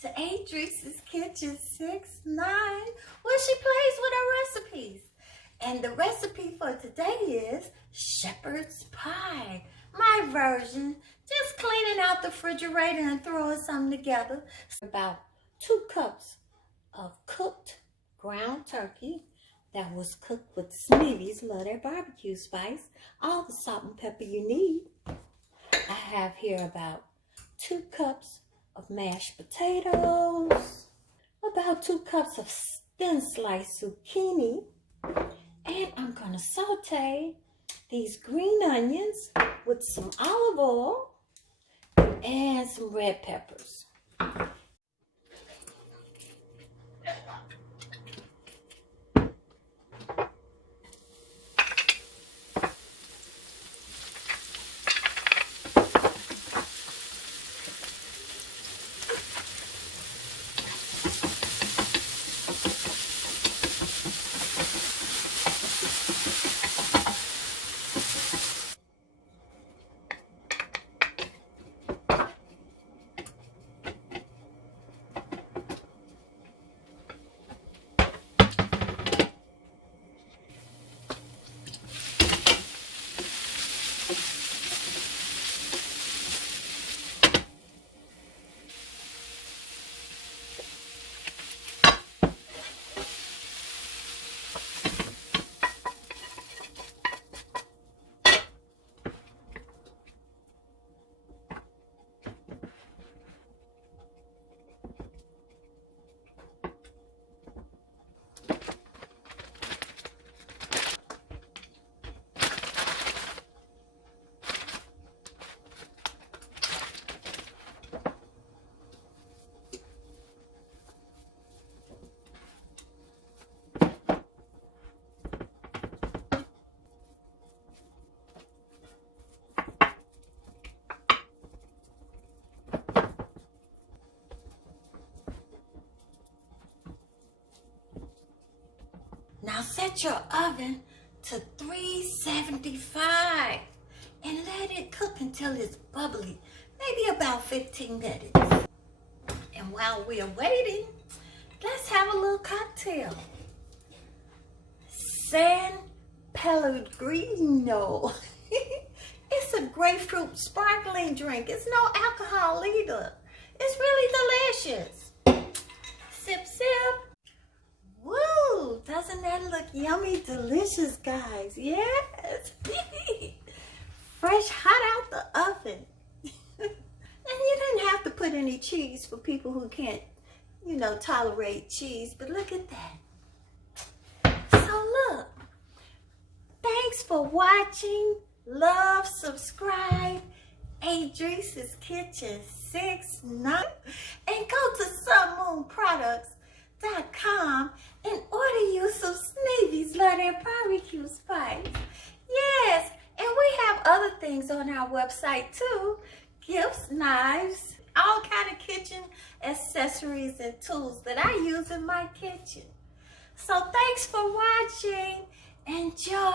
to Adriese's Kitchen 6-9, where she plays with her recipes. And the recipe for today is shepherd's pie. My version, just cleaning out the refrigerator and throwing something together. About 2 cups of cooked ground turkey that was cooked with Sneevy's, love their barbecue spice. All the salt and pepper you need. I have here about 2 cups of mashed potatoes, about 2 cups of thin sliced zucchini, and I'm going to saute these green onions with some olive oil and some red peppers. Now set your oven to 375 and let it cook until it's bubbly, maybe about 15 minutes. And while we're waiting, let's have a little cocktail. San Pellegrino. It's a grapefruit sparkling drink. It's no alcohol either. It's really delicious. Sip, sip. Woo! Doesn't that look yummy, delicious, guys? Yes! Fresh, hot out the oven. And you didn't have to put any cheese for people who can't, tolerate cheese. But look at that. So look. Thanks for watching. Love, subscribe. Adriese's Kitchen 6-9. And go to sunmoonproducts.com and order you some Sneevy's, love their barbecue spice. Yes, and we have other things on our website too. Gifts, knives, all kind of kitchen accessories and tools that I use in my kitchen. So thanks for watching. Enjoy.